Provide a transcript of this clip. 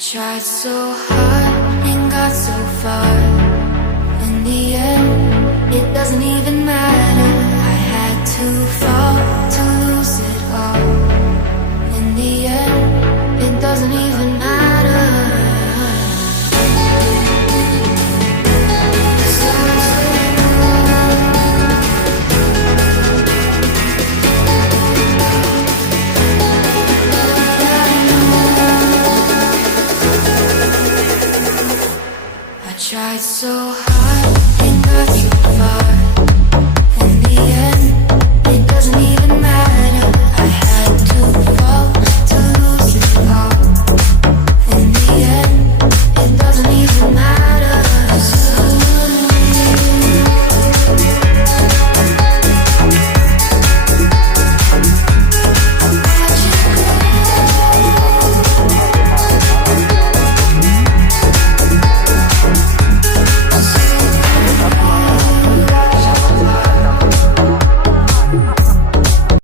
tried so hard and got so far. In the end, it doesn't even